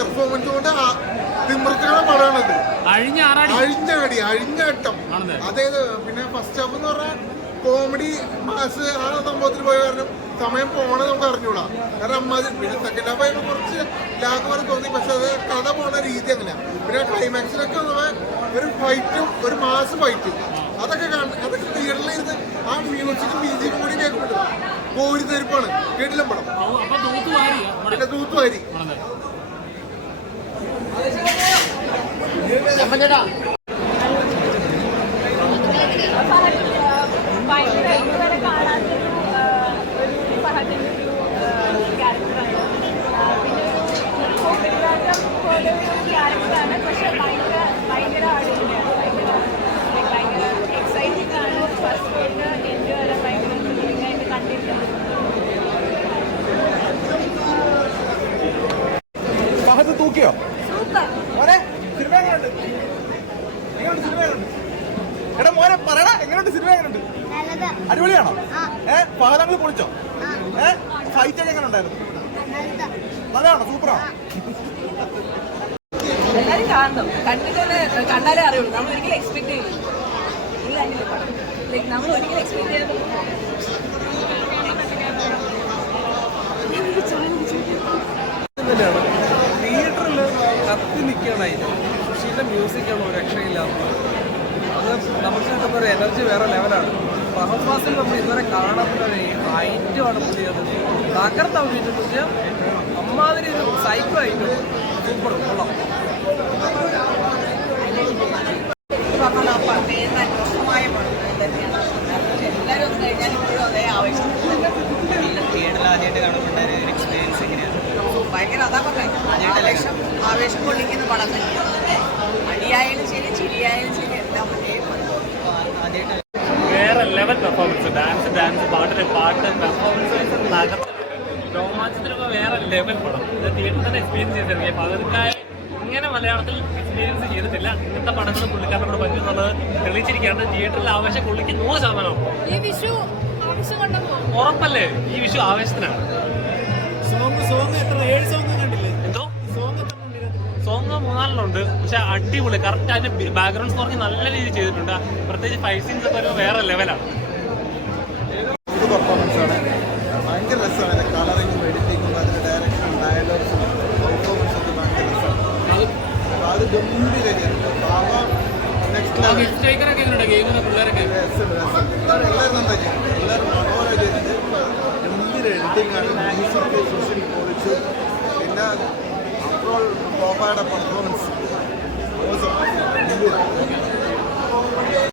Performance കൊണ്ട് തിമിർക്കണ പടമാണത്. അഴിഞ്ഞാട്ടം. അതായത് പിന്നെ ഫസ്റ്റ് ഹാഫ് എന്ന് പറഞ്ഞാൽ കോമഡി മാസ് ആ സംഭവത്തിൽ പോയ കാരണം സമയം പോണത് നമുക്ക് അറിഞ്ഞൂടാ. കാരണം അമ്മാതിരി പിന്നെ സെക്കൻഡ് ഹാഫ് ആയിട്ട് കുറച്ച് ലാഗ് പോലെ തോന്നി. പക്ഷെ അത് കഥ പോണ രീതി അങ്ങനെയാണ്. പിന്നെ ക്ലൈമാക്സിലൊക്കെ ഒരു ഫൈറ്റും ഒരു മാസ് ഫൈറ്റും അതൊക്കെ തിയേറ്ററിലിരുന്ന് ആ മ്യൂസിക്കും മ്യൂസിക്കും കൂടി കേൾക്കപ്പെട്ടു. കോരി തെരുപ്പാണ്. കേട്ടില്ല പടം. പിന്നെ തൂത്തുവാരി. തൂക്കിയോ മോനെ? സിനിമ എങ്ങനെയുണ്ട്? എടാ മോനെ പറയടാ, എങ്ങനെയുണ്ട് സിനിമ? എങ്ങനെയുണ്ട്? അടിപൊളിയാണോ? ഫഹദ് പൊളിച്ചോ? ഫൈറ്റ് ഒക്കെ എങ്ങനെ ഉണ്ടായിരുന്നു? നല്ലതാണോ? സൂപ്പറാണോ? എല്ലാരും കാണണം. കണ്ടാലേ അറിയുള്ളൂ. നമ്മൾ ഒരിക്കലും എക്സ്പെക്ട് ചെയ്യില്ല. നമ്മൾ ഒരിക്കലും എക്സ്പെക്ട് ചെയ്യാതെ തിയേറ്ററിൽ കത്തി നിൽക്കണായിരുന്നു. സുശീലിന്റെ മ്യൂസിക്കാണ് ഒരു രക്ഷയില്ലാത്തത്. അത് നമുക്ക് കിട്ടുന്ന ഒരു എനർജി വേറെ ലെവലാണ്. ഫഹദ് ഫാസിൽ നമ്മൾ ഇതുവരെ കാണുന്നത് ഐറ്റമാണ് പുതിയത്. തകർത്ത് അഭിനയിച്ചെന്ന് വെച്ചാൽ അമ്മാതിരി ഒരു സൈക്കോ ആയിട്ട് സൂപ്പർ കൊള്ളാം. എല്ലാവരും ഒന്ന് കഴിഞ്ഞാൽ ഇപ്പോഴും അതേ ആവേശം. തിയേറ്ററിൽ ആദ്യമായിട്ട് കാണുമ്പോൾ എക്സ്പീരിയൻസ് എങ്ങനെയാണ്? ഭയങ്കര അതാ പറഞ്ഞത്. ആവേശം കൊള്ളിക്കുന്ന പടം തന്നെയാണ്. അടിയായാലും ശരി, ചിരിയായാലും ശരി, എല്ലാം വേറെ ലെവൽ പെർഫോമൻസ്. ഡാൻസ് പാട്ട് പെർഫോമൻസ് രോമാഞ്ചത്തിനൊക്കെ വേറെ ലെവൽ പടം. ഇത് തിയേറ്ററിൽ തന്നെ എക്സ്പീരിയൻസ് ചെയ്തിരുന്നത് പകർക്കായ ഇങ്ങനെ മലയാളത്തിൽ എക്സ്പീരിയൻസ് ചെയ്തിട്ടില്ല. ഇങ്ങനത്തെ പടങ്ങൾ പുള്ളിക്കാരനോട് പറ്റും എന്നുള്ളത് തെളിയിച്ചിരിക്കുകയാണ്. തിയേറ്ററിൽ ആവേശം കൊള്ളിക്ക് 100%. ഉറപ്പല്ലേ? ഈ വിഷു ആവേശത്തിനാണ്. എന്തോ സോങ് 3-4 പക്ഷെ അടിപൊളി. കറക്റ്റ് അതിന്റെ ബാക്ക്ഗ്രൗണ്ട് സ്കോറിങ് നല്ല രീതിയിൽ ചെയ്തിട്ടുണ്ട്. പ്രത്യേകിച്ച് ഫൈറ്റ് സീൻസ് ഒക്കെ ഒരു വേറെ ലെവലാണ്. പെർഫോമൻസാണ് ഭയങ്കര രസമാണ്. കളറിങ്ങും എഡിറ്റിങ്ങും അതിന്റെ ഡയറക്ഷനും ഡയലോഗ്സും പെർഫോമൻസ് ഒക്കെ ഭയങ്കര രസമാണ്. അത് ഗംഭീരമായിട്ട് നെക്സ്റ്റ് ലെവൽ. എല്ലാവരും നന്നായി, എല്ലാവരും മനോഹരം ചെയ്തിട്ട് ഗംഭീര എഡിറ്റിംഗ് ആണ്. മ്യൂസിക് സുശീൽ പൊളിച്ചു. പിന്നെ അപ്രോൾ ഗോപായുടെ പെർഫോമൻസ്